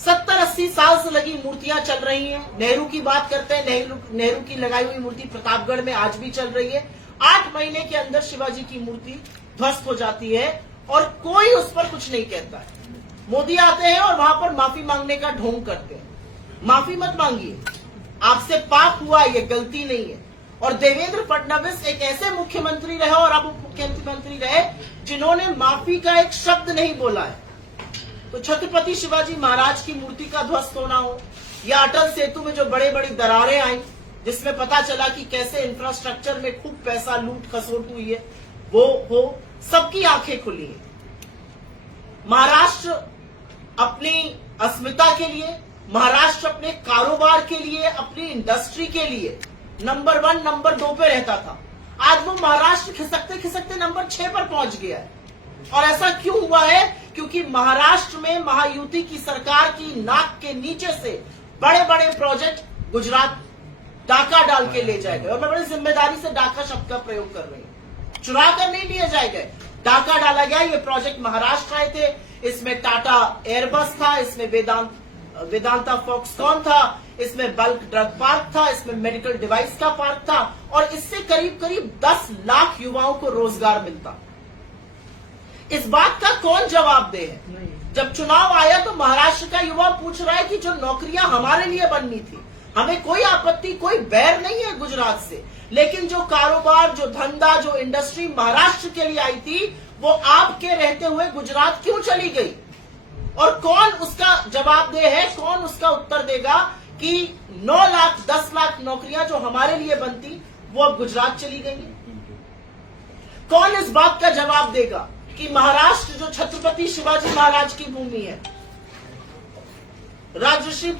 70-80 साल से लगी मूर्तियां चल रही हैं। नेहरू की बात करते हैं, नेहरू की लगाई हुई मूर्ति प्रतापगढ़ में आज भी चल रही है। 8 महीने के अंदर शिवाजी की मूर्ति ध्वस्त हो जाती है और कोई उस पर कुछ नहीं कहता है। मोदी आते हैं और वहां पर माफी मांगने का ढोंग करते हैं। माफी मत मांगिए, आपसे पाप हुआ, ये गलती नहीं है। और देवेंद्र फडणवीस एक ऐसे मुख्यमंत्री रहे और अब उप मुख्यमंत्री रहे जिन्होंने माफी का एक शब्द नहीं बोला है। तो छत्रपति शिवाजी महाराज की मूर्ति का ध्वस्त होना हो या अटल सेतु में जो बड़े बड़ी दरारें आई जिसमें पता चला कि कैसे इंफ्रास्ट्रक्चर में खूब पैसा लूट खसोट हुई है, वो हो, सबकी आंखें खुली है। महाराष्ट्र अपनी अस्मिता के लिए, महाराष्ट्र अपने कारोबार के लिए, अपनी इंडस्ट्री के लिए नंबर 1 नंबर 2 पे रहता था। आज वो महाराष्ट्र खिसकते खिसकते नंबर 6 पर पहुंच गया है। और ऐसा क्यों हुआ है? क्योंकि महाराष्ट्र में महायुति की सरकार की नाक के नीचे से बड़े बड़े प्रोजेक्ट गुजरात डाका डाल के ले जाए गए। और मैं बड़ी जिम्मेदारी से डाका शब्द का प्रयोग कर रही हूं, चुरा कर नहीं लिए जाए गए, डाका डाला गया। ये प्रोजेक्ट महाराष्ट्र आए थे, इसमें टाटा एयरबस था, इसमें वेदांता फॉक्सकॉन था, इसमें बल्क ड्रग पार्क था, इसमें मेडिकल डिवाइस का पार्क था और इससे करीब करीब 10 लाख युवाओं को रोजगार मिलता। इस बात का कौन जवाब दे है? जब चुनाव आया तो महाराष्ट्र का युवा पूछ रहा है कि जो नौकरियां हमारे लिए बननी थी, हमें कोई आपत्ति, कोई बैर नहीं है गुजरात से, लेकिन जो कारोबार, जो धंधा, जो इंडस्ट्री महाराष्ट्र के लिए आई थी, वो आपके रहते हुए गुजरात क्यों चली गई? और कौन उसका जवाबदेह है, कौन उसका उत्तर देगा कि 9 लाख 10 लाख नौकरियां जो हमारे लिए बनती वो अब गुजरात चली गई है? कौन इस बात का जवाब देगा कि महाराष्ट्र जो छत्रपति शिवाजी महाराज की भूमि है, राजर्षि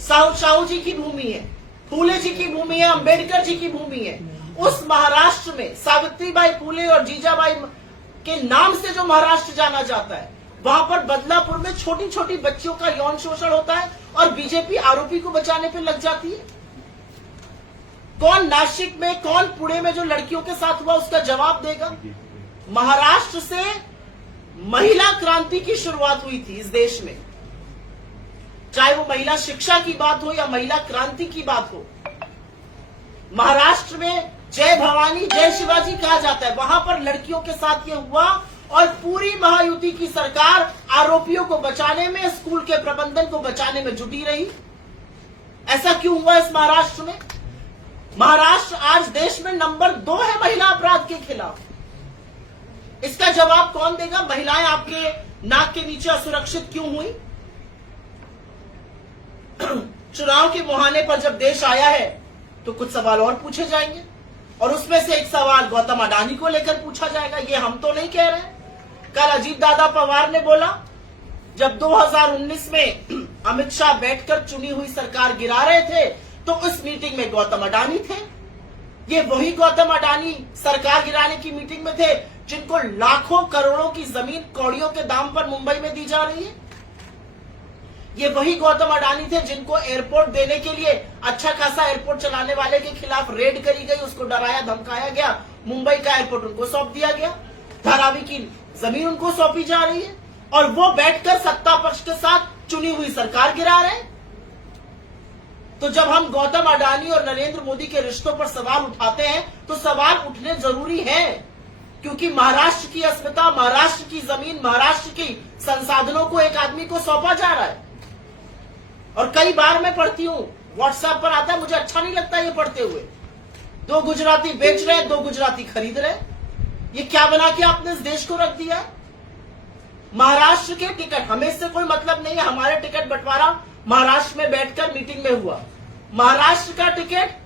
साहू जी की भूमि है, फूले जी की भूमि है, अंबेडकर जी की भूमि है, उस महाराष्ट्र में सावित्रीबाई फूले और जीजाबाई के नाम से जो महाराष्ट्र जाना जाता है, वहां पर बदलापुर में छोटी छोटी बच्चियों का यौन शोषण होता है और बीजेपी आरोपी को बचाने पे लग जाती है। कौन नासिक में, कौन पुणे में जो लड़कियों के साथ हुआ उसका जवाब देगा? महाराष्ट्र से महिला क्रांति की शुरुआत हुई थी इस देश में, चाहे वो महिला शिक्षा की बात हो या महिला क्रांति की बात हो। महाराष्ट्र में जय भवानी जय शिवाजी कहा जाता है, वहां पर लड़कियों के साथ ये हुआ और पूरी महायुति की सरकार आरोपियों को बचाने में, स्कूल के प्रबंधन को बचाने में जुटी रही। ऐसा क्यों हुआ इस महाराष्ट्र में? महाराष्ट्र आज देश में नंबर 2 है महिला अपराध के खिलाफ। इसका जवाब कौन देगा? महिलाएं आपके नाक के नीचे असुरक्षित क्यों हुई? चुनाव के मुहाने पर जब देश आया है तो कुछ सवाल और पूछे जाएंगे और उसमें से एक सवाल गौतम अडानी को लेकर पूछा जाएगा। ये हम तो नहीं कह रहे। कल अजीत दादा पवार ने बोला, जब 2019 में अमित शाह बैठकर चुनी हुई सरकार गिरा रहे थे तो उस मीटिंग में गौतम अडानी थे। ये वही गौतम अडानी सरकार गिराने की मीटिंग में थे जिनको लाखों करोड़ों की जमीन कौड़ियों के दाम पर मुंबई में दी जा रही है। ये वही गौतम अडानी थे जिनको एयरपोर्ट देने के लिए अच्छा खासा एयरपोर्ट चलाने वाले के खिलाफ रेड करी गई, उसको डराया धमकाया गया, मुंबई का एयरपोर्ट उनको सौंप दिया गया, धारावी की जमीन उनको सौंपी जा रही है और वो बैठकर सत्ता पक्ष के साथ चुनी हुई सरकार गिरा रहे हैं। तो जब हम गौतम अडानी और नरेंद्र मोदी के रिश्तों पर सवाल उठाते हैं तो सवाल उठने जरूरी है, क्योंकि महाराष्ट्र की अस्मिता, महाराष्ट्र की जमीन, महाराष्ट्र की संसाधनों को एक आदमी को सौंपा जा रहा है। और कई बार मैं पढ़ती हूं, व्हाट्सएप पर आता है, मुझे अच्छा नहीं लगता ये पढ़ते हुए, 2 गुजराती बेच रहे, 2 गुजराती खरीद रहे। ये क्या बना के आपने इस देश को रख दिया? महाराष्ट्र के टिकट, हमें इससे कोई मतलब नहीं है, हमारे टिकट बंटवारा महाराष्ट्र में बैठकर मीटिंग में हुआ। महाराष्ट्र का टिकट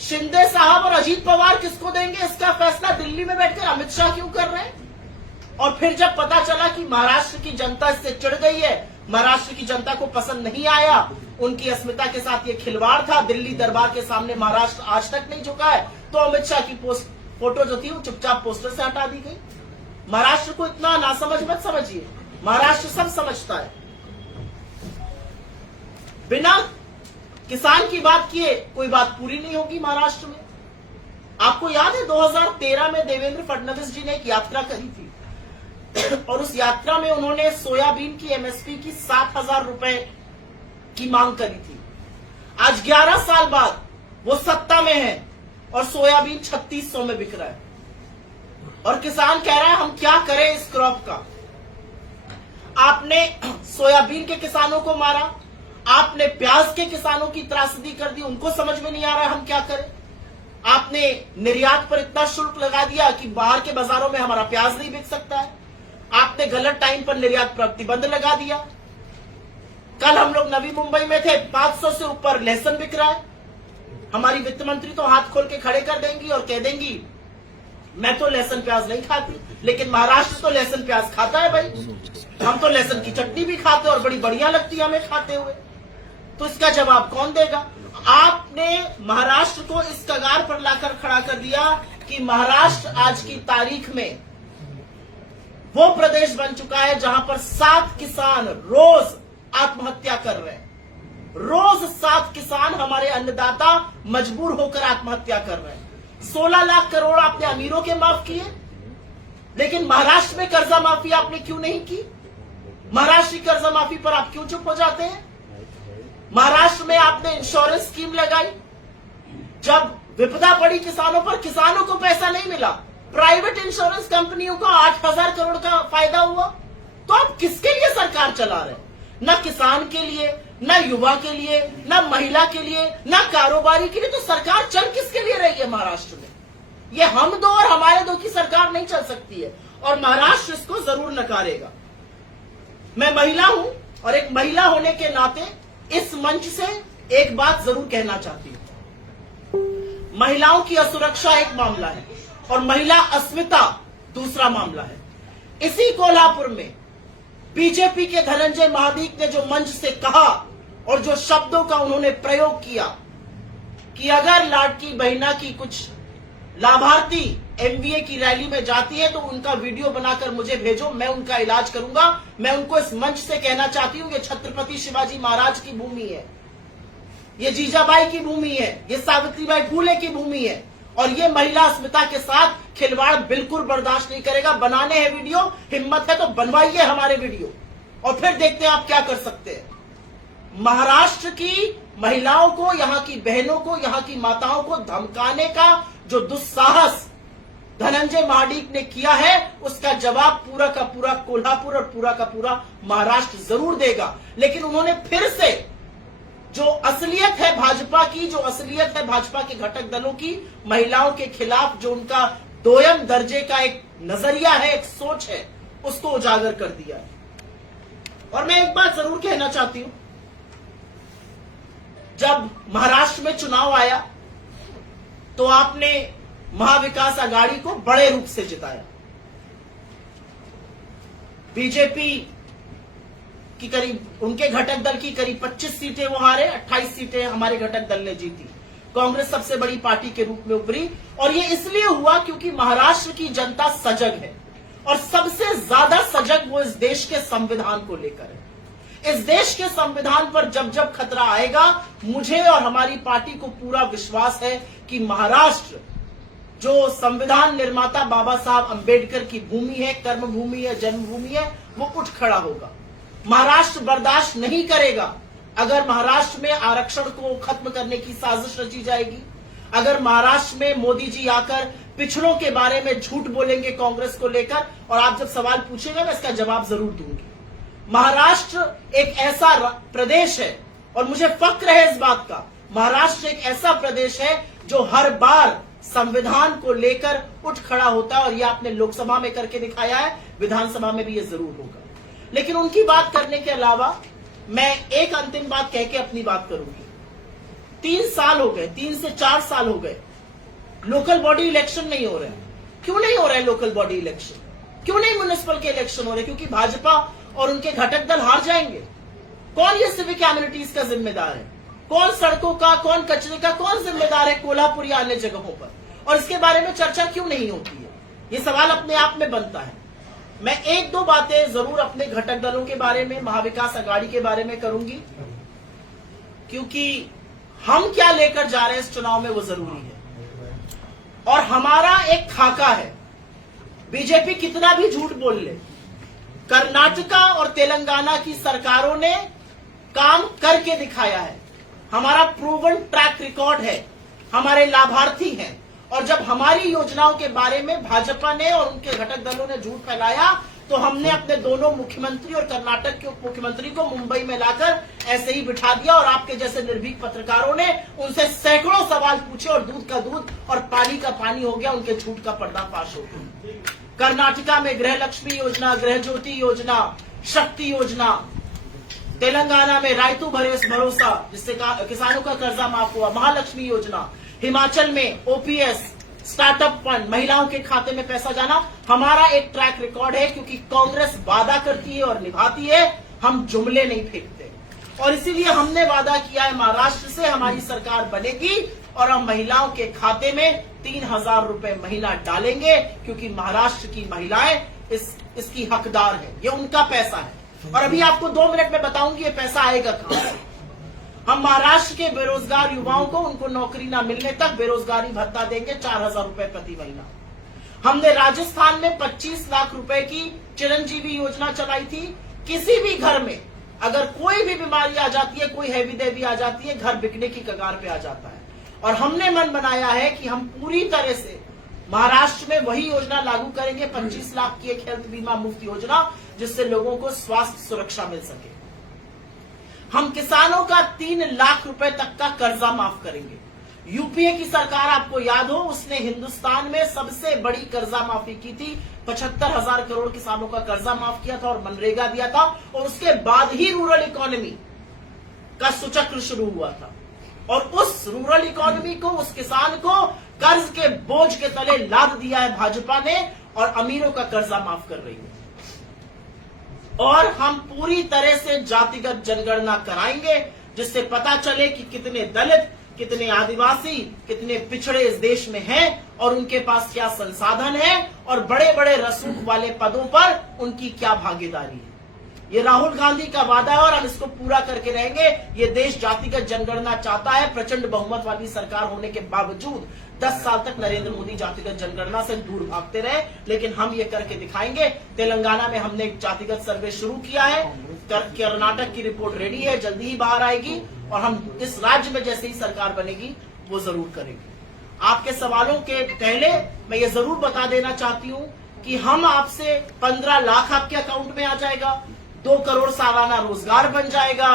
शिंदे साहब और अजीत पवार किसको देंगे, इसका फैसला दिल्ली में बैठकर अमित शाह क्यों कर रहे हैं? और फिर जब पता चला कि महाराष्ट्र की जनता इससे चिढ़ गई है, महाराष्ट्र की जनता को पसंद नहीं आया, उनकी अस्मिता के साथ ये खिलवाड़ था, दिल्ली दरबार के सामने महाराष्ट्र आज तक नहीं झुका है, तो अमित शाह की फोटो जो थी वो चुपचाप पोस्टर से हटा दी गई। महाराष्ट्र को इतना नासमझ मत समझिए, महाराष्ट्र सब समझता है। बिना किसान की बात किए कोई बात पूरी नहीं होगी महाराष्ट्र में। आपको याद है 2013 में देवेंद्र फडणवीस जी ने एक यात्रा करी थी और उस यात्रा में उन्होंने सोयाबीन की एमएसपी की 7,000 रुपए की मांग करी थी। आज 11 साल बाद वो सत्ता में है और सोयाबीन 3600 में बिक रहा है और किसान कह रहा है हम क्या करें इस क्रॉप का। आपने सोयाबीन के किसानों को मारा, आपने प्याज के किसानों की त्रासदी कर दी, उनको समझ में नहीं आ रहा है हम क्या करें। आपने निर्यात पर इतना शुल्क लगा दिया कि बाहर के बाजारों में हमारा प्याज नहीं बिक सकता है। आपने गलत टाइम पर निर्यात प्रतिबंध लगा दिया। कल हम लोग नवी मुंबई में थे, 500 से ऊपर लहसुन बिक रहा है। हमारी वित्त मंत्री तो हाथ खोल के खड़े कर देंगी और कह देंगी मैं तो लहसुन प्याज नहीं खाती, लेकिन महाराष्ट्र तो लहसुन प्याज खाता है भाई। हम तो लहसुन की चटनी भी खाते और बड़ी बढ़िया लगती है हमें खाते हुए। तो इसका जवाब कौन देगा? आपने महाराष्ट्र को इस कगार पर लाकर खड़ा कर दिया कि महाराष्ट्र आज की तारीख में वो प्रदेश बन चुका है जहां पर 7 किसान रोज आत्महत्या कर रहे हैं। रोज 7 किसान हमारे अन्नदाता मजबूर होकर आत्महत्या कर रहे हैं। 16 लाख करोड़ आपने अमीरों के माफ किए, लेकिन महाराष्ट्र में कर्जा माफी आपने क्यों नहीं की? महाराष्ट्र की कर्जा माफी पर आप क्यों चुप हो जाते हैं? महाराष्ट्र में आपने इंश्योरेंस स्कीम लगाई, जब विपदा पड़ी किसानों पर, किसानों को पैसा नहीं मिला, प्राइवेट इंश्योरेंस कंपनियों को 8,000 करोड़ का फायदा हुआ। तो आप किसके लिए सरकार चला रहे हैं? न किसान के लिए, न युवा के लिए, न महिला के लिए, न कारोबारी के लिए। तो सरकार चल किसके लिए रही है महाराष्ट्र में? ये हम दो और हमारे दो की सरकार नहीं चल सकती है और महाराष्ट्र इसको जरूर नकारेगा। मैं महिला हूं और एक महिला होने के नाते इस मंच से एक बात जरूर कहना चाहती हूं। महिलाओं की असुरक्षा एक मामला है और महिला अस्मिता दूसरा मामला है। इसी कोल्हापुर में बीजेपी के धनंजय महाडिक ने जो मंच से कहा और जो शब्दों का उन्होंने प्रयोग किया कि अगर लाडकी बहना की कुछ लाभार्थी एमवीए की रैली में जाती है तो उनका वीडियो बनाकर मुझे भेजो, मैं उनका इलाज करूंगा। मैं उनको इस मंच से कहना चाहती हूं कि छत्रपति शिवाजी महाराज की भूमि है, ये जीजाबाई की भूमि है, ये सावित्रीबाई फूले की भूमि है और ये महिला अस्मिता के साथ खिलवाड़ बिल्कुल बर्दाश्त नहीं करेगा। बनाने हैं वीडियो, हिम्मत है तो बनवाइए हमारे वीडियो और फिर देखते हैं आप क्या कर सकते हैं। महाराष्ट्र की महिलाओं को, यहां की बहनों को, यहां की माताओं को धमकाने का जो दुस्साहस धनंजय महाडिक ने किया है, उसका जवाब पूरा का पूरा कोल्हापुर और पूरा का पूरा महाराष्ट्र जरूर देगा। लेकिन उन्होंने फिर से जो असलियत है भाजपा की, जो असलियत है भाजपा के घटक दलों की, महिलाओं के खिलाफ जो उनका दोयम दर्जे का एक नजरिया है, एक सोच है, उसको उजागर कर दिया है। और मैं एक बात जरूर कहना चाहती हूं, जब महाराष्ट्र में चुनाव आया तो आपने महाविकास आघाड़ी को बड़े रूप से जिताया। बीजेपी की करीब, उनके घटक दल की करीब 25 सीटें वो हारे, 28 सीटें हमारे घटक दल ने जीती। कांग्रेस सबसे बड़ी पार्टी के रूप में उभरी और ये इसलिए हुआ क्योंकि महाराष्ट्र की जनता सजग है और सबसे ज्यादा सजग वो इस देश के संविधान को लेकर है। इस देश के संविधान पर जब जब खतरा आएगा, मुझे और हमारी पार्टी को पूरा विश्वास है कि महाराष्ट्र जो संविधान निर्माता बाबा साहब अंबेडकर की भूमि है, कर्म भूमि है, जन्मभूमि है, वो उठ खड़ा होगा। महाराष्ट्र बर्दाश्त नहीं करेगा अगर महाराष्ट्र में आरक्षण को खत्म करने की साजिश रची जाएगी, अगर महाराष्ट्र में मोदी जी आकर पिछड़ों के बारे में झूठ बोलेंगे कांग्रेस को लेकर। और आप जब सवाल पूछेगा मैं इसका जवाब जरूर दूंगी। महाराष्ट्र एक ऐसा प्रदेश है और मुझे फक्र है इस बात का, महाराष्ट्र एक ऐसा प्रदेश है जो हर बार संविधान को लेकर उठ खड़ा होता है और यह आपने लोकसभा में करके दिखाया है, विधानसभा में भी यह जरूर होगा। लेकिन उनकी बात करने के अलावा मैं एक अंतिम बात कह के अपनी बात करूंगी। 3 साल हो गए, 3 से 4 साल हो गए, लोकल बॉडी इलेक्शन नहीं हो रहे। क्यों नहीं हो रहे लोकल बॉडी इलेक्शन? क्यों नहीं म्युनिसिपल के इलेक्शन हो रहे? क्योंकि भाजपा और उनके घटक दल हार जाएंगे। कौन ये सिविक एमिनिटीज का जिम्मेदार है? कौन सड़कों का, कौन कचरे का, कौन जिम्मेदार है कोल्हापुर या अन्य जगहों पर? और इसके बारे में चर्चा क्यों नहीं होती है? ये सवाल अपने आप में बनता है। मैं 1-2 बातें जरूर अपने घटक दलों के बारे में, महाविकास आघाड़ी के बारे में करूंगी, क्योंकि हम क्या लेकर जा रहे हैं इस चुनाव में वो जरूरी है। और हमारा एक खाका है, बीजेपी कितना भी झूठ बोल ले, कर्नाटका और तेलंगाना की सरकारों ने काम करके दिखाया है। हमारा प्रूवन ट्रैक रिकॉर्ड है, हमारे लाभार्थी हैं। और जब हमारी योजनाओं के बारे में भाजपा ने और उनके घटक दलों ने झूठ फैलाया तो हमने अपने दोनों मुख्यमंत्री और कर्नाटक के उप मुख्यमंत्री को मुंबई में लाकर ऐसे ही बिठा दिया और आपके जैसे निर्भीक पत्रकारों ने उनसे सैकड़ों सवाल पूछे और दूध का दूध और पानी का पानी हो गया, उनके झूठ का पर्दाफाश हो गया। कर्नाटका में गृह लक्ष्मी योजना, गृह ज्योति योजना, शक्ति योजना, तेलंगाना में रायतू भरोसा जिससे किसानों का कर्जा माफ हुआ, महालक्ष्मी योजना, हिमाचल में ओपीएस, स्टार्टअप फंड, महिलाओं के खाते में पैसा जाना। हमारा एक ट्रैक रिकॉर्ड है, क्योंकि कांग्रेस वादा करती है और निभाती है, हम जुमले नहीं फेंकते। और इसीलिए हमने वादा किया है महाराष्ट्र से हमारी सरकार बनेगी और हम महिलाओं के खाते में 3,000 रुपए महीना डालेंगे, क्योंकि महाराष्ट्र की महिलाएं इसकी हकदार है, ये उनका पैसा है। और अभी आपको 2 मिनट में बताऊंगी ये पैसा आएगा कहां से। हम महाराष्ट्र के बेरोजगार युवाओं को उनको नौकरी न मिलने तक बेरोजगारी भत्ता देंगे 4,000 रुपए प्रति महीना। हमने राजस्थान में 25 लाख रुपए की चिरंजीवी योजना चलाई थी। किसी भी घर में अगर कोई भी बीमारी आ जाती है, कोई हैवी देवी आ जाती है, घर बिकने की कगार पे आ जाता है। और हमने मन बनाया है कि हम पूरी तरह से महाराष्ट्र में वही योजना लागू करेंगे, 25 लाख की एक हेल्थ बीमा मुफ्त योजना, जिससे लोगों को स्वास्थ्य सुरक्षा मिल सके। हम किसानों का 3 लाख रुपए तक का कर्जा माफ करेंगे। यूपीए की सरकार, आपको याद हो, उसने हिंदुस्तान में सबसे बड़ी कर्जा माफी की थी। 75,000 करोड़ किसानों का कर्जा माफ किया था और मनरेगा दिया था, और उसके बाद ही रूरल इकोनॉमी का सुचक्र शुरू हुआ था। और उस रूरल इकोनॉमी को, उस किसान को कर्ज के बोझ के तले लाद दिया है भाजपा ने, और अमीरों का कर्जा माफ कर रही है। और हम पूरी तरह से जातिगत जनगणना कराएंगे, जिससे पता चले कि कितने दलित, कितने आदिवासी, कितने पिछड़े इस देश में हैं और उनके पास क्या संसाधन है, और बड़े बड़े रसूख वाले पदों पर उनकी क्या भागीदारी है। ये राहुल गांधी का वादा है और हम इसको पूरा करके रहेंगे। ये देश जातिगत जनगणना चाहता है। प्रचंड बहुमत वाली सरकार होने के बावजूद 10 साल तक नरेंद्र मोदी जातिगत जनगणना से दूर भागते रहे, लेकिन हम ये करके दिखाएंगे। तेलंगाना में हमने एक जातिगत सर्वे शुरू किया है। कर्नाटक की रिपोर्ट रेडी है, जल्दी ही बाहर आएगी, और हम इस राज्य में जैसे ही सरकार बनेगी वो जरूर करेंगे। आपके सवालों के पहले मैं ये जरूर बता देना चाहती हूँ कि हम आपसे 15 लाख आपके अकाउंट में आ जाएगा, 2 करोड़ सालाना रोजगार बन जाएगा,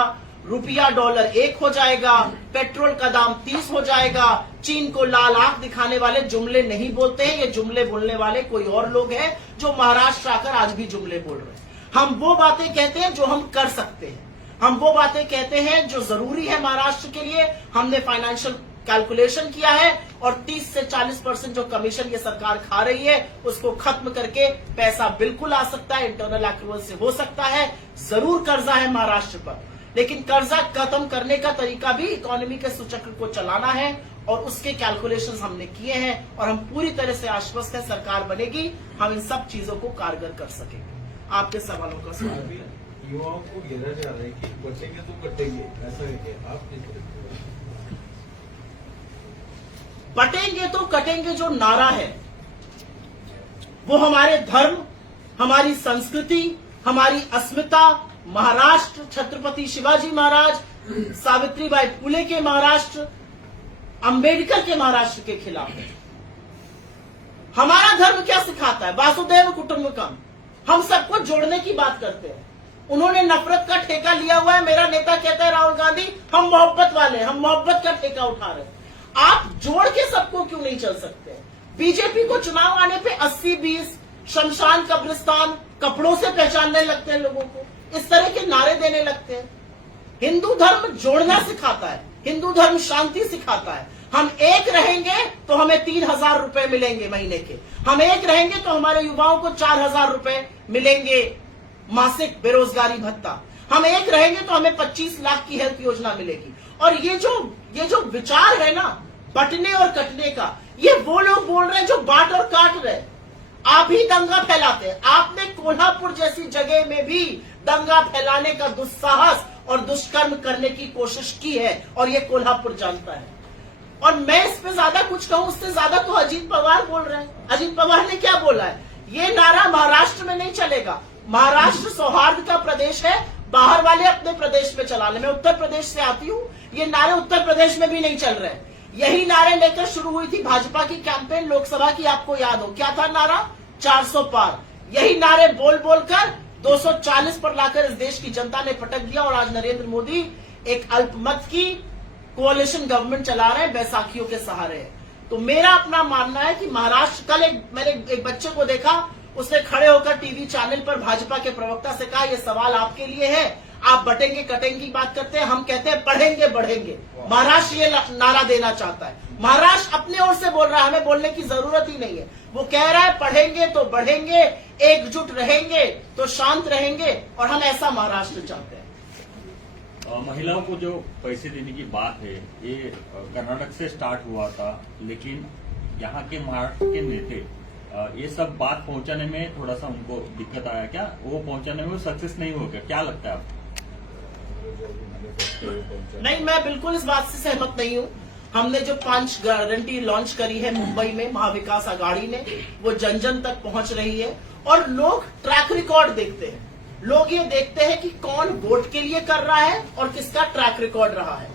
रुपया डॉलर 1 हो जाएगा, पेट्रोल का दाम 30 हो जाएगा। चीन को लाल आंख दिखाने वाले जुमले नहीं बोलते हैं, ये जुमले बोलने वाले कोई और लोग हैं जो महाराष्ट्र आकर आज भी जुमले बोल रहे हैं। हम वो बातें कहते हैं जो हम कर सकते हैं, हम वो बातें कहते हैं जो जरूरी है महाराष्ट्र के लिए। हमने फाइनेंशियल कैलकुलेशन किया है और 30 से 40% जो कमीशन ये सरकार खा रही है उसको खत्म करके पैसा बिल्कुल आ सकता है, इंटरनल एक्रूवल से हो सकता है। जरूर कर्जा है महाराष्ट्र पर, लेकिन कर्जा खत्म करने का तरीका भी इकोनॉमी के सुचक्र को चलाना है, और उसके कैलकुलेशंस हमने किए हैं और हम पूरी तरह से आश्वस्त है सरकार बनेगी, हम इन सब चीजों को कारगर कर सकेंगे। आपके सवालों का स्वागत है। युवाओं को घेरा जा रहा है कि बचेंगे तो कटेंगे, ऐसा है आप बटेंगे तो कटेंगे जो नारा है वो हमारे धर्म, हमारी संस्कृति, हमारी अस्मिता, महाराष्ट्र, छत्रपति शिवाजी महाराज, सावित्रीबाई फुले के महाराष्ट्र, अंबेडकर के महाराष्ट्र के खिलाफ है। हमारा धर्म क्या सिखाता है? वासुदेव कुटुंबकम, हम सबको जोड़ने की बात करते हैं। उन्होंने नफरत का ठेका लिया हुआ है। मेरा नेता कहता है राहुल गांधी, हम मोहब्बत वाले, हम मोहब्बत का ठेका उठा रहे हैं। आप जोड़ के सबको क्यों नहीं चल सकते? बीजेपी को चुनाव आने पे 80-20, शमशान कब्रिस्तान, कपड़ों से पहचानने लगते हैं लोगों को, इस तरह के नारे देने लगते हैं। हिंदू धर्म जोड़ना सिखाता है, हिंदू धर्म शांति सिखाता है। हम एक रहेंगे तो हमें 3,000 रुपए मिलेंगे महीने के, हम एक रहेंगे तो हमारे युवाओं को 4,000 रुपए मिलेंगे मासिक बेरोजगारी भत्ता, हम एक रहेंगे तो हमें 25 लाख की हेल्थ योजना मिलेगी। और ये जो विचार है ना बटने और कटने का, ये वो लोग बोल रहे हैं जो बांट और काट रहे हैं। आप ही दंगा फैलाते हैं। आपने कोल्हापुर जैसी जगह में भी दंगा फैलाने का दुस्साहस और दुष्कर्म करने की कोशिश की है, और ये कोल्हापुर जानता है। और मैं इस पे ज्यादा कुछ कहूं, उससे ज्यादा तो अजीत पवार बोल रहे हैं। अजीत पवार ने क्या बोला है? ये नारा महाराष्ट्र में नहीं चलेगा, महाराष्ट्र सौहार्द का प्रदेश है, बाहर वाले अपने प्रदेश में चला ले। मैं उत्तर प्रदेश से आती हूँ, ये नारे उत्तर प्रदेश में भी नहीं चल रहे। यही नारे लेकर शुरू हुई थी भाजपा की कैंपेन लोकसभा की, आपको याद हो क्या था नारा? 400 पार। यही नारे बोल बोल कर 240 पर लाकर इस देश की जनता ने पटक दिया और आज नरेंद्र मोदी एक अल्पमत की कोalition गवर्नमेंट चला रहे हैं, बैसाखियों के सहारे है। तो मेरा अपना मानना है कि महाराष्ट्र, कल मैंने एक बच्चे को देखा, उसने खड़े होकर टीवी चैनल पर भाजपा के प्रवक्ता से कहा, ये सवाल आपके लिए है, आप बटेंगे कटेंगे की बात करते हैं, हम कहते हैं बढ़ेंगे बढ़ेंगे। महाराष्ट्र ये नारा देना चाहता है। महाराष्ट्र अपने ओर से बोल रहा है, हमें बोलने की जरूरत ही नहीं है। वो कह रहा है पढ़ेंगे तो बढ़ेंगे, एकजुट रहेंगे तो शांत रहेंगे, और हम ऐसा महाराष्ट्र चाहते हैं। महिलाओं को जो पैसे देने की बात है, ये कर्नाटक से स्टार्ट हुआ था, लेकिन यहाँ के महाराष्ट्र के नेता ये सब बात पहुंचाने में थोड़ा सा उनको दिक्कत आया क्या? वो पहुंचाने में सक्सेस नहीं हो गया, क्या लगता है आपको? नहीं, मैं बिल्कुल इस बात से सहमत नहीं हूँ। हमने जो 5 गारंटी लॉन्च करी है मुंबई में महाविकास आघाड़ी ने, वो जन जन तक पहुंच रही है और लोग ट्रैक रिकॉर्ड देखते हैं। लोग ये देखते हैं कि कौन वोट के लिए कर रहा है और किसका ट्रैक रिकॉर्ड रहा है।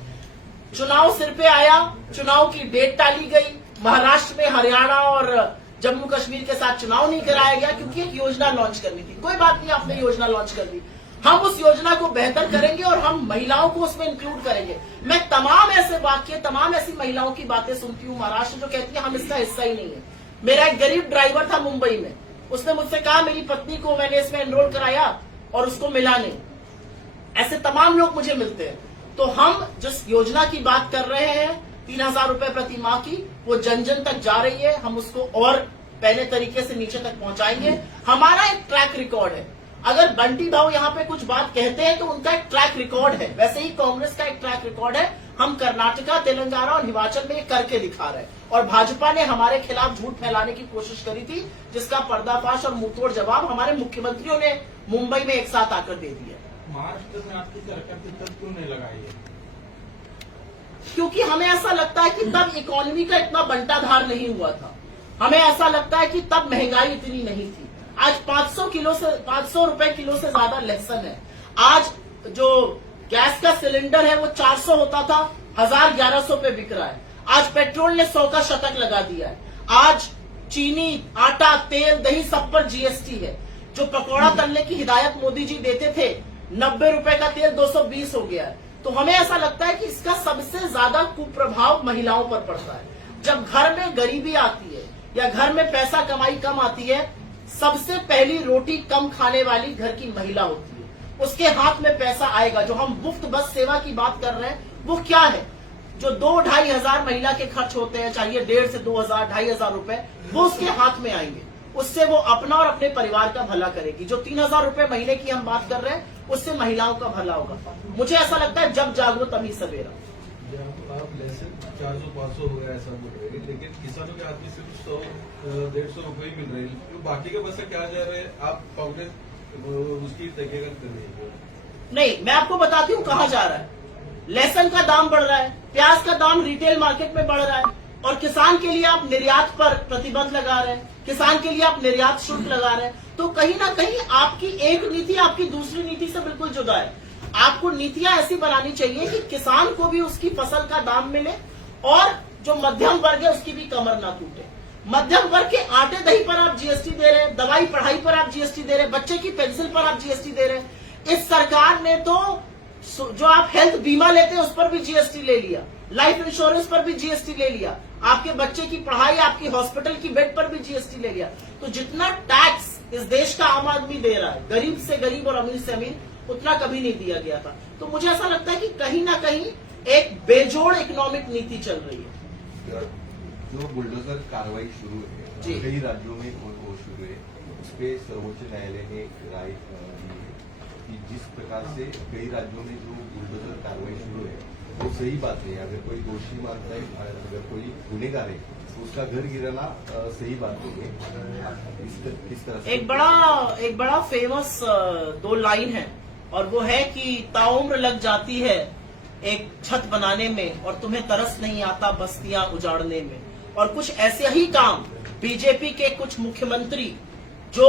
चुनाव सिर पे आया, चुनाव की डेट टाली गई, महाराष्ट्र में हरियाणा और जम्मू कश्मीर के साथ चुनाव नहीं कराया गया क्योंकि एक योजना लॉन्च करनी थी। कोई बात नहीं, आपने योजना लॉन्च कर दी, हम उस योजना को बेहतर करेंगे और हम महिलाओं को उसमें इंक्लूड करेंगे। मैं तमाम ऐसे वाक्य, तमाम ऐसी महिलाओं की बातें सुनती हूँ महाराष्ट्र जो कहती है हम इसका हिस्सा ही नहीं है। मेरा एक गरीब ड्राइवर था मुंबई में, उसने मुझसे कहा मेरी पत्नी को मैंने इसमें एनरोल कराया और उसको मिला नहीं। ऐसे तमाम लोग मुझे मिलते हैं। तो हम जिस योजना की बात कर रहे हैं 3000 रुपए प्रति माह की, वो जन जन तक जा रही है। हम उसको और पहले तरीके से नीचे तक पहुंचाएंगे। हमारा एक ट्रैक रिकॉर्ड है। अगर बंटी भाऊ यहाँ पे कुछ बात कहते हैं तो उनका एक ट्रैक रिकॉर्ड है, वैसे ही कांग्रेस का एक ट्रैक रिकॉर्ड है। हम कर्नाटका, तेलंगाना और हिमाचल में ये करके दिखा रहे हैं और भाजपा ने हमारे खिलाफ झूठ फैलाने की कोशिश करी थी, जिसका पर्दाफाश और मुंहतोड़ जवाब हमारे मुख्यमंत्रियों ने मुंबई में एक साथ आकर दे दिया। महाराष्ट्र में आपकी सरकार की तब क्यों नहीं लगाई है? क्योंकि हमें ऐसा लगता है कि तब इकोनॉमी का इतना बंटाधार नहीं हुआ था। हमें ऐसा लगता है कि तब महंगाई इतनी नहीं थी। आज 500 रुपए किलो से ज्यादा लहसुन है। आज जो गैस का सिलेंडर है वो 400 होता था, 1100 पे बिक रहा है। आज पेट्रोल ने 100 का शतक लगा दिया है। आज चीनी, आटा, तेल, दही सब पर जीएसटी है। जो पकौड़ा तलने की हिदायत मोदी जी देते थे, 90 रुपए का तेल 220 हो गया है। तो हमें ऐसा लगता है कि इसका सबसे ज्यादा कुप्रभाव महिलाओं पर पड़ता है। जब घर में गरीबी आती है या घर में पैसा कमाई कम आती है, सबसे पहली रोटी कम खाने वाली घर की महिला होती है। उसके हाथ में पैसा आएगा। जो हम मुफ्त बस सेवा की बात कर रहे हैं वो क्या है? जो 2-2.5 हजार महिला के खर्च होते हैं, चाहिए 1,500 से 2,000, 2,500 रुपए, वो उसके हाथ में आएंगे। उससे वो अपना और अपने परिवार का भला करेगी। जो 3,000 रुपए महीने की हम बात कर रहे हैं, उससे महिलाओं का भला होगा। मुझे ऐसा लगता है जब जागो तभी सवेरा। आप लहसुन 400-500 हो गया ऐसा बोल रहे हैं, लेकिन किसानों के हाथ में सिर्फ 100-150 रुपए ही मिल रहे हैं। तो बाकी के पैसे क्या जा रहे हैं? आप कांग्रेस उसकी तहकीकात कर रही है? नहीं, मैं आपको बताती हूँ कहाँ जा रहा है। लहसुन का दाम बढ़ रहा है, प्याज का दाम रिटेल मार्केट में बढ़ रहा है, और किसान के लिए आप निर्यात पर प्रतिबंध लगा रहे हैं, किसान के लिए आप निर्यात शुल्क लगा रहे हैं। तो कहीं ना कहीं आपकी एक नीति आपकी दूसरी नीति से बिल्कुल जुदा है। आपको नीतियां ऐसी बनानी चाहिए कि किसान को भी उसकी फसल का दाम मिले और जो मध्यम वर्ग है उसकी भी कमर ना टूटे। मध्यम वर्ग के आटे दही पर आप जीएसटी दे रहे हैं, दवाई पढ़ाई पर आप जीएसटी दे रहे हैं, बच्चे की पेंसिल पर आप जीएसटी दे रहे हैं। इस सरकार ने तो जो आप हेल्थ बीमा लेते हैं उस पर भी जीएसटी ले लिया, लाइफ इंश्योरेंस पर भी जीएसटी ले लिया, आपके बच्चे की पढ़ाई, आपकी हॉस्पिटल की बेड पर भी जीएसटी ले लिया। तो जितना टैक्स इस देश का आम आदमी दे रहा है, गरीब से गरीब और अमीर से अमीर, उतना कभी नहीं दिया गया था। तो मुझे ऐसा लगता है कि कहीं ना कहीं एक बेजोड़ इकोनॉमिक नीति चल रही है। जो बुलडोजर कार्रवाई शुरू जी। है कई राज्यों में वो शुरू है, उस पर सर्वोच्च न्यायालय ने एक राय दी है कि जिस प्रकार से कई राज्यों में जो बुलडोजर कार्रवाई शुरू है वो सही बात है। अगर कोई दोषी मानता है, अगर कोई गुनेगार है तो उसका घर गिराना सही बात नहीं है। किस तरह से एक बड़ा फेमस 2 लाइन है और वो है कि ताउम्र लग जाती है एक छत बनाने में और तुम्हें तरस नहीं आता बस्तियां उजाड़ने में। और कुछ ऐसे ही काम बीजेपी के कुछ मुख्यमंत्री जो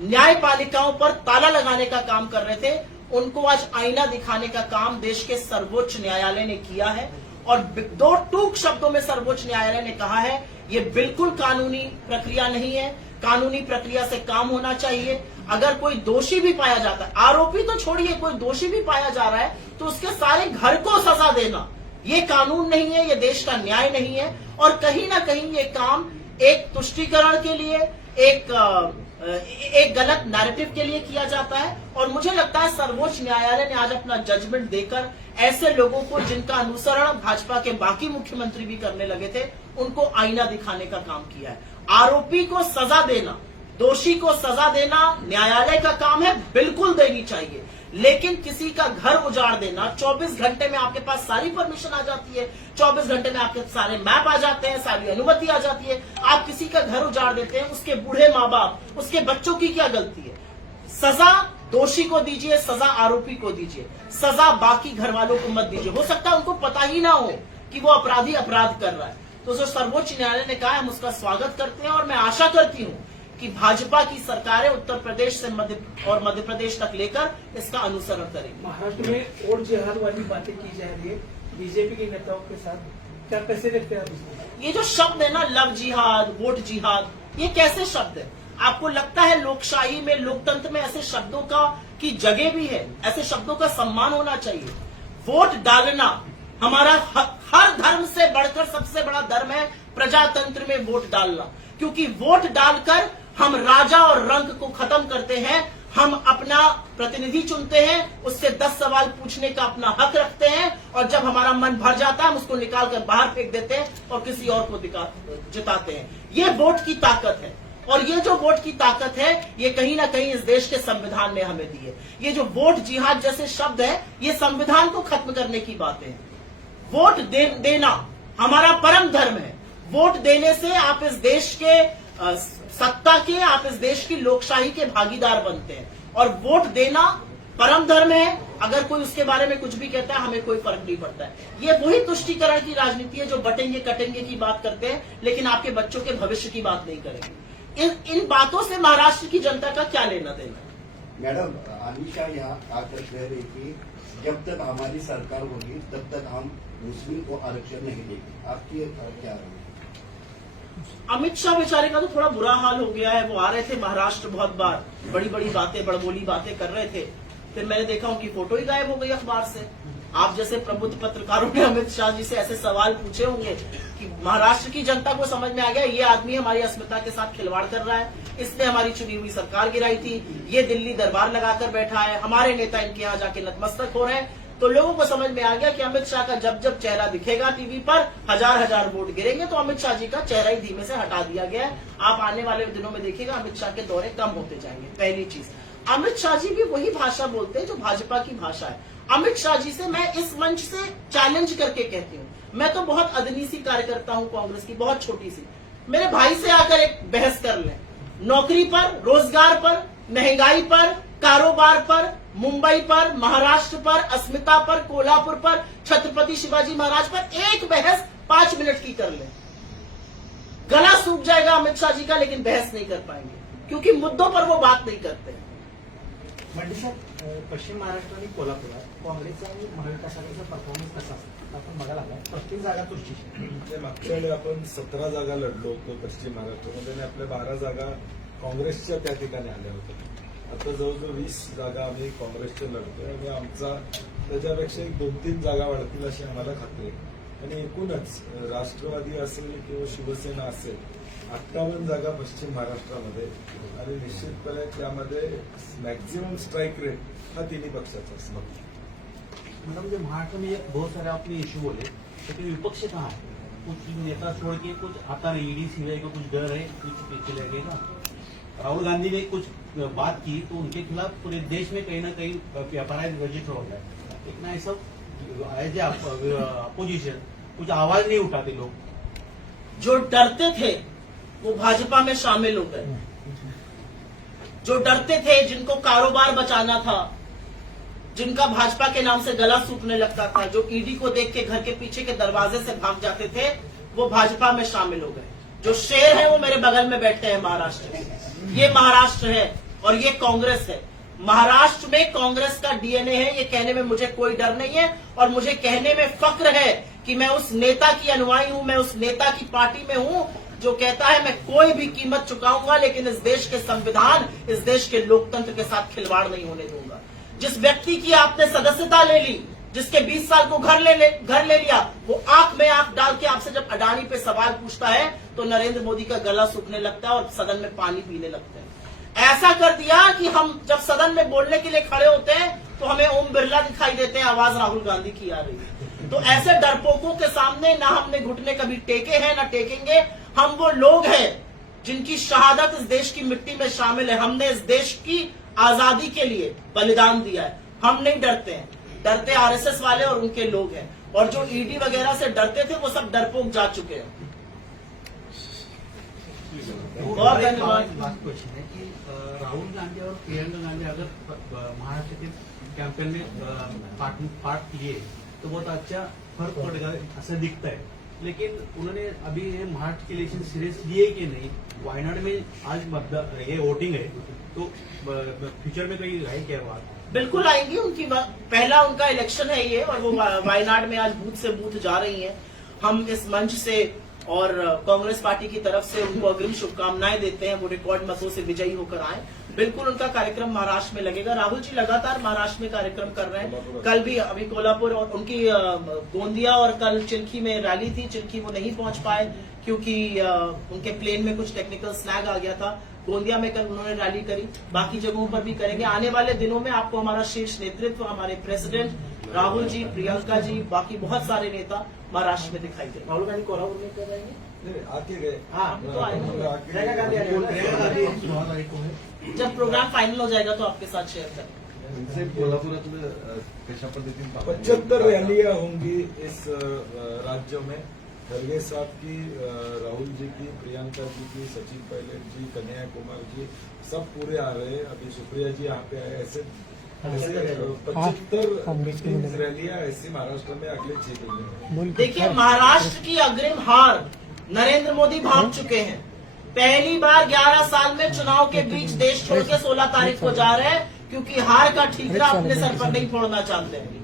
न्यायपालिकाओं पर ताला लगाने का काम कर रहे थे, उनको आज आईना दिखाने का काम देश के सर्वोच्च न्यायालय ने किया है। और दो टूक शब्दों में सर्वोच्च न्यायालय ने कहा है, ये बिल्कुल कानूनी प्रक्रिया नहीं है, कानूनी प्रक्रिया से काम होना चाहिए। अगर कोई दोषी भी पाया जाता है, आरोपी तो छोड़िए, कोई दोषी भी पाया जा रहा है तो उसके सारे घर को सजा देना ये कानून नहीं है, ये देश का न्याय नहीं है। और कहीं ना कहीं ये काम एक तुष्टीकरण के लिए, एक गलत नैरेटिव के लिए किया जाता है। और मुझे लगता है सर्वोच्च न्यायालय ने आज अपना जजमेंट देकर ऐसे लोगों को जिनका अनुसरण भाजपा के बाकी मुख्यमंत्री भी करने लगे थे, उनको आईना दिखाने का काम किया है। आरोपी को सजा देना, दोषी को सजा देना न्यायालय का काम है, बिल्कुल देनी चाहिए। लेकिन किसी का घर उजाड़ देना, 24 घंटे में आपके पास सारी परमिशन आ जाती है, 24 घंटे में आपके सारे मैप आ जाते हैं, सारी अनुमति आ जाती है, आप किसी का घर उजाड़ देते हैं, उसके बूढ़े माँ बाप, उसके बच्चों की क्या गलती है? सजा दोषी को दीजिए, सजा आरोपी को दीजिए, सजा बाकी घर वालों को मत दीजिए। हो सकता है उनको पता ही ना हो कि वो अपराधी अपराध कर रहा है। तो जो सर्वोच्च न्यायालय ने कहा, हम उसका स्वागत करते हैं और मैं आशा करती हूँ कि भाजपा की सरकारें उत्तर प्रदेश से मध्य प्रदेश तक लेकर इसका अनुसरण करेंगी। महाराष्ट्र में वोट जिहाद वाली बातें की जा रही है बीजेपी के नेताओं के साथ, क्या कैसे देखते हैं आप इसको? ये जो शब्द है ना, लव जिहाद, वोट जिहाद, ये कैसे शब्द है? आपको लगता है लोकशाही में, लोकतंत्र में ऐसे शब्दों का की जगह भी है? ऐसे शब्दों का सम्मान होना चाहिए। वोट डालना हमारा हर धर्म से बढ़कर सबसे बड़ा धर्म है, प्रजातंत्र में वोट डालना। क्योंकि वोट डालकर हम राजा और रंक को खत्म करते हैं, हम अपना प्रतिनिधि चुनते हैं, उससे 10 सवाल पूछने का अपना हक रखते हैं, और जब हमारा मन भर जाता है हम उसको निकालकर बाहर फेंक देते हैं और किसी और को जिताते हैं। ये वोट की ताकत है। और ये जो वोट की ताकत है, ये कहीं ना कहीं इस देश के संविधान ने हमें दी है। ये जो वोट जिहाद जैसे शब्द है, ये संविधान को खत्म करने की बातें हैं। वोट देना हमारा परम धर्म है। वोट देने से आप इस देश के सत्ता के, आप इस देश की लोकशाही के भागीदार बनते हैं। और वोट देना परम धर्म है। अगर कोई उसके बारे में कुछ भी कहता है, हमें कोई फर्क नहीं पड़ता है। ये वही तुष्टीकरण की राजनीति है जो बटेंगे कटेंगे की बात करते हैं, लेकिन आपके बच्चों के भविष्य की बात नहीं करेंगे। इन बातों से महाराष्ट्र की जनता का क्या लेना देना? मैडम, अमित शाह यहाँ आकर कह रहे कि जब तक हमारी सरकार होगी तब तक हम मुस्लिम को आरक्षण नहीं देंगे। आपकी क्या राय? अमित शाह बेचारे का तो थोड़ा बुरा हाल हो गया है। वो आ रहे थे महाराष्ट्र बहुत बार, बड़ी बड़ी बातें, बड़बोली बातें कर रहे थे, फिर मैंने देखा उनकी फोटो ही गायब हो गई अखबार से। आप जैसे प्रबुद्ध पत्रकारों ने अमित शाह जी से ऐसे सवाल पूछे होंगे कि महाराष्ट्र की जनता को समझ में आ गया, ये आदमी हमारी अस्मिता के साथ खिलवाड़ कर रहा है, इसने हमारी चुनी हुई सरकार गिराई थी, ये दिल्ली दरबार लगाकर बैठा है, हमारे नेता इनके यहाँ जाके नतमस्तक हो रहे हैं। तो लोगों को समझ में आ गया कि अमित शाह का जब जब चेहरा दिखेगा टीवी पर, हजार हजार वोट गिरेंगे। तो अमित शाह जी का चेहरा ही धीमे से हटा दिया गया है। आप आने वाले दिनों में देखिएगा अमित शाह के दौरे कम होते जाएंगे। पहली चीज, अमित शाह जी भी वही भाषा बोलते हैं जो भाजपा की भाषा है। अमित शाह जी से मैं इस मंच से चैलेंज करके कहती हूँ, मैं तो बहुत अदनी सी कार्यकर्ता हूँ कांग्रेस की, बहुत छोटी सी, मेरे भाई से आकर एक बहस कर लें, नौकरी पर, रोजगार पर, महंगाई पर, कारोबार पर, मुंबई पर, महाराष्ट्र पर, अस्मिता पर, कोल्हापुर पर, छत्रपति शिवाजी महाराज पर एक बहस 5 मिनट की कर ले, गला सूख जाएगा अमित शाह जी का, लेकिन बहस नहीं कर पाएंगे क्योंकि मुद्दों पर वो बात नहीं करते। म्हणजे सर, पश्चिम महाराष्ट्र आणि कोल्हापुरात काँग्रेसचा आणि महाविकास आघाडीचा परफॉर्मन्स कसा असतो आपण बघायला लागला, प्रत्येक जागा तुष्टीची। मागच्या वेळी आपण 17 जागा लढलो होतो पश्चिम महाराष्ट्रामध्ये आणि आपल्या 12 जागा काँग्रेसच्या त्या ठिकाणी आल्या होत्या। आता जवळजवळ 20 जागा आम्ही काँग्रेसच्या लढतोय आणि आमचा त्याच्यापेक्षा 2-3 जागा वाढतील अशी आम्हाला खात्री आहे। आणि एकूणच राष्ट्रवादी असेल किंवा शिवसेना असेल, 58 जागा पश्चिम महाराष्ट्रामध्ये, आणि निश्चितपणे त्यामध्ये मॅक्झिमम स्ट्राइक रेट हा तिन्ही पक्षाचा असतो। मतलब जो महाराष्ट्र में बहुत सारे आपने इशू बोले, लेकिन विपक्ष कहाँ है? कुछ नेता छोड़ के कुछ आता नहीं, ईडी सीबीआई का कुछ डर है, कुछ पीछे लगेगा। राहुल गांधी ने कुछ बात की तो उनके खिलाफ पूरे देश में कहीं ना कहीं अपराध रजिस्टर हो गया। लेकिन ऐसा एज ए अपोजिशन कुछ आवाज नहीं उठाते लोग। जो डरते थे वो भाजपा में शामिल हो गए, जो डरते थे, जिनको कारोबार बचाना था, जिनका भाजपा के नाम से गला सूखने लगता था, जो ईडी को देख के घर के पीछे के दरवाजे से भाग जाते थे, वो भाजपा में शामिल हो गए। जो शेर है वो मेरे बगल में बैठे हैं महाराष्ट्र में। ये महाराष्ट्र है, और ये कांग्रेस है। महाराष्ट्र में कांग्रेस का डीएनए है, ये कहने में मुझे कोई डर नहीं है और मुझे कहने में फक्र है कि मैं उस नेता की अनुयायी हूं, मैं उस नेता की पार्टी में हूं जो कहता है मैं कोई भी कीमत चुकाऊंगा लेकिन इस देश के संविधान, इस देश के लोकतंत्र के साथ खिलवाड़ नहीं होने दूंगा। जिस व्यक्ति की आपने सदस्यता ले ली, जिसके 20 साल को घर ले लिया, वो आंख में आंख डाल के आपसे जब अडानी पे सवाल पूछता है तो नरेंद्र मोदी का गला सूखने लगता है और सदन में पानी पीने लगते हैं। ऐसा कर दिया कि हम जब सदन में बोलने के लिए खड़े होते हैं तो हमें ओम बिरला दिखाई देते हैं, आवाज राहुल गांधी की आ रही है। तो ऐसे डरपोकों के सामने ना हमने घुटने कभी टेके हैं ना टेकेंगे। हम वो लोग हैं जिनकी शहादत इस देश की मिट्टी में शामिल है। हमने इस देश की आजादी के लिए बलिदान दिया है। हम नहीं डरते हैं, डरते आरएसएस वाले और उनके लोग हैं। और जो ईडी वगैरह से डरते थे वो सब डरपोक जा चुके हैं। बहुत धन्यवाद। लास्ट क्वेश्चन है कि राहुल गांधी और प्रियंका गांधी अगर महाराष्ट्र के कैंपेन में पार्ट लिए तो बहुत अच्छा फर्क पड़ेगा ऐसा दिखता है, लेकिन उन्होंने अभी ये महाराष्ट्र के इलेक्शन सीरियस लिए कि नहीं? वायनाड में आज ये वोटिंग है तो फ्यूचर में कहीं है क्या बात? बिल्कुल आएंगी, उनकी पहला उनका इलेक्शन है ये और वो वायनाड में आज बूथ से बूथ जा रही हैं। हम इस मंच से और कांग्रेस पार्टी की तरफ से उनको अग्रिम शुभकामनाएं देते हैं, वो रिकॉर्ड मतों से विजयी होकर आए। बिल्कुल उनका कार्यक्रम महाराष्ट्र में लगेगा। राहुल जी लगातार महाराष्ट्र में कार्यक्रम कर रहे हैं। कल भी अभी कोल्हापुर और उनकी गोंदिया और कल चिल्की में रैली थी। चिल्की वो नहीं पहुंच पाए क्योंकि उनके प्लेन में कुछ टेक्निकल स्नैग आ गया था। गोंदिया में कल उन्होंने रैली करी, बाकी जगहों पर भी करेंगे। आने वाले दिनों में आपको हमारा शीर्ष नेतृत्व, हमारे प्रेसिडेंट राहुल जी, प्रियंका जी, बाकी बहुत सारे नेता महाराष्ट्र में दिखाई देंगे। राहुल गांधी कोल्हापुर में कर रहेंगे? आके गए। हाँ, तो आएंगे। प्रियंका गांधी आ रही है। प्रियंका गांधी 16 तारीख को है। जब प्रोग्राम फाइनल हो जाएगा तो आपके साथ शेयर करेंगे। म्हणजे कोल्हापुरातलं कशा पद्धतीने 75 रैलियां होंगी इस राज्य में। खरगे साहब की, राहुल जी की, प्रियंका जी की, सचिन पायलट जी, कन्हैया कुमार जी, सब पूरे आ रहे हैं। अभी सुप्रिया जी यहाँ पे आए। ऐसे 75 रैलियां ऐसी महाराष्ट्र में अगले 6 महीने में। देखिए, महाराष्ट्र की अग्रिम हार नरेंद्र मोदी भांप चुके हैं। पहली बार 11 साल में चुनाव के बीच देश छोड़ के 16 तारीख को जा रहे हैं क्योंकि हार का ठीकरा अपने सर पर नहीं फोड़ना चाहते हैं।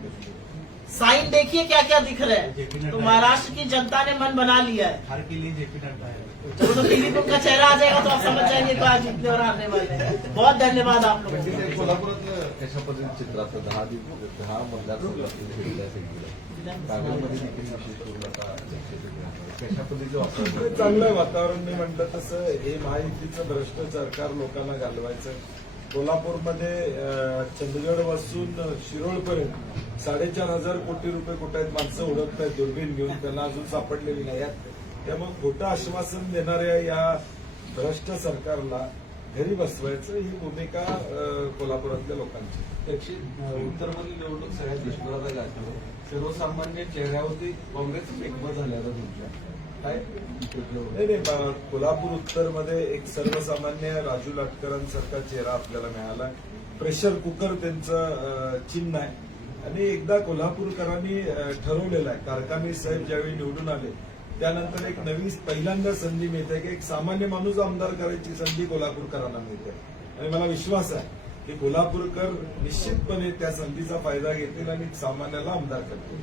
साइन देखिए क्या क्या दिख रहे हैं। तो महाराष्ट्र की जनता ने मन बना लिया है। हार के लिए जेपी नड्डा है। जब तो टीवी पर उनका चेहरा आ जाएगा तो आप समझ जाएंगे तो आज जीतने और हारने वाले हैं। बहुत धन्यवाद आप लोगों को। कोल्हापुरात कशा पद्धतीने चित्र आता 10 मतदारसंघातून फिरल्या सगळीकडे कागदमध्ये देखील विशेष करून आता कशा पद्धतीचं वापर चांगलं वातावरण मी म्हटलं तसं हे महायुतीचं भ्रष्ट सरकार लोकांना घालवायचं। कोल्हापूरमध्ये चंदगड पासून शिरोळपर्यंत 4,500 कोटी रुपये कुठे आहेत माणसं ओळखत आहेत दुर्बीण घेऊन, त्यांना अजून सापडलेली नाही आहेत। त्यामुळे खोटं आश्वासन देणाऱ्या या भ्रष्ट सरकारला घरी बसवायचं ही भूमिका कोल्हापुरातल्या लोकांची। उत्तरमधील निवडणूक सगळ्यात दुष्काळाचा गाठलो सर्वसामान्य चेहऱ्यावरती काँग्रेस एकमत झाल्या आता तुमच्या काय नाही, कोल्हापूर उत्तरमध्ये एक सर्वसामान्य राजू लाटकरांसारखा चेहरा आपल्याला मिळाला। प्रेशर कुकर त्यांचं चिन्ह आहे आणि एकदा कोल्हापूरकरांनी ठरवलेलं आहे। कारखाने साहेब ज्यावेळी निवडून आले त्यानंतर एक नवी पहिल्यांदा संधी मिळते की एक सामान्य माणूस आमदार करायची संधी कोल्हापूरकरांना मिळते आणि मला विश्वास आहे की कोल्हापूरकर निश्चितपणे त्या संधीचा फायदा घेतील आणि सामान्याला आमदार करतील।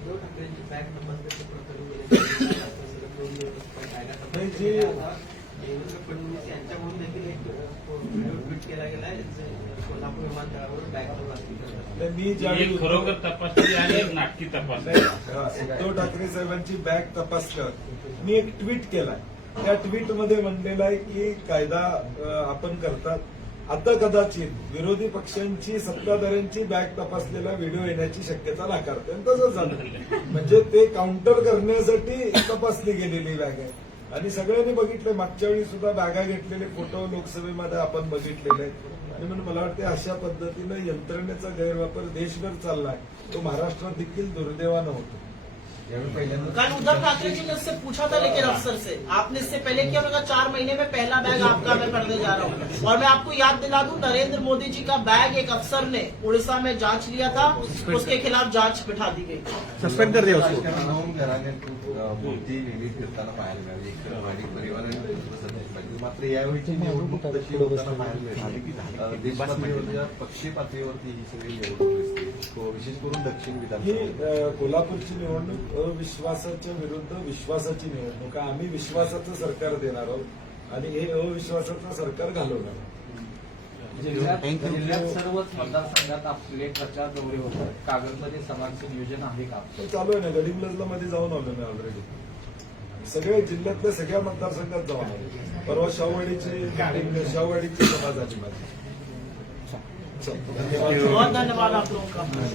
नाही, जी देवेंद्र फडणवीस यांच्याकडून देखील एक व्हिडिओ ट्विट केला गेलाय कोल्हापूर विमानतळावर बॅग मी ज्यावेळी खरोखर तपासणी आणि एक नाटकी तपासणी उद्धव ठाकरे साहेबांची बॅग तपासल्यावर मी एक ट्विट केलाय। त्या ट्विटमध्ये म्हणलेलं आहे की कायदा आपण करतात। आता कदाचित विरोधी पक्षांची सत्ताधाऱ्यांची बॅग तपासलेला व्हिडिओ येण्याची शक्यता नाकारते आणि तसंच झालं। म्हणजे ते काउंटर करण्यासाठी तपासली गेलेली बॅग आहे आणि सगळ्यांनी बघितलं। मागच्या वेळी सुद्धा बॅगा घेतलेले फोटो लोकसभेमध्ये आपण बघितलेले आणि म्हणून मला वाटते अशा पद्धतीनं यंत्रणेचा गैरवापर देशभर चाललाय तो महाराष्ट्रात देखील दुर्दैवानं होतो। यावेळी पहिल्यांदा कल उद्धव ठाकरे जी ने उससे पूछा था लेकिन अफसर से आपने इससे पहले किया होगा 4 महीने में पहला बैग आपका मैं करने जा रहा हूँ। और मैं आपको याद दिला दूं नरेंद्र मोदी जी का बैग एक अफसर ने उड़ीसा में जांच लिया था, उसके खिलाफ जांच बिठा दी गई। सस्पेंड कर दिया उसको। राजकारणाहून घराण्यातून मूर्ती निघित करताना पाहायला मिळाली एक वाडी परिवार आणि सतीश पाटील. मात्र यावेळीची निवडणूक तशी होताना पाहायला मिळाली. देशपातळीवरच्या पक्षीय पातळीवरती ही सगळी निवडणूक दिसते. तो विशेष करून दक्षिण ही विधानसभा कोल्हापूरची निवडणूक अविश्वासाच्या विरुद्ध विश्वासाची निवडणूक आहे. आम्ही विश्वासाचं सरकार देणार आहोत आणि हे अविश्वासाचं सरकार घालवणार आहोत. जिल्ह्यात सर्वच मतदारसंघात आपले प्रचार दौरे होतात. कागदमध्ये सभांचं नियोजन आहे का? ते चालू आहे ना. गडिंग्लजला मध्ये जाऊन आलो मी ऑलरेडी. सगळ्या जिल्ह्यातल्या सगळ्या मतदारसंघात जाऊन आलो. परवा शाहवाडीची सभा झाली माझी. बहुत धन्यवाद आप लोगों का।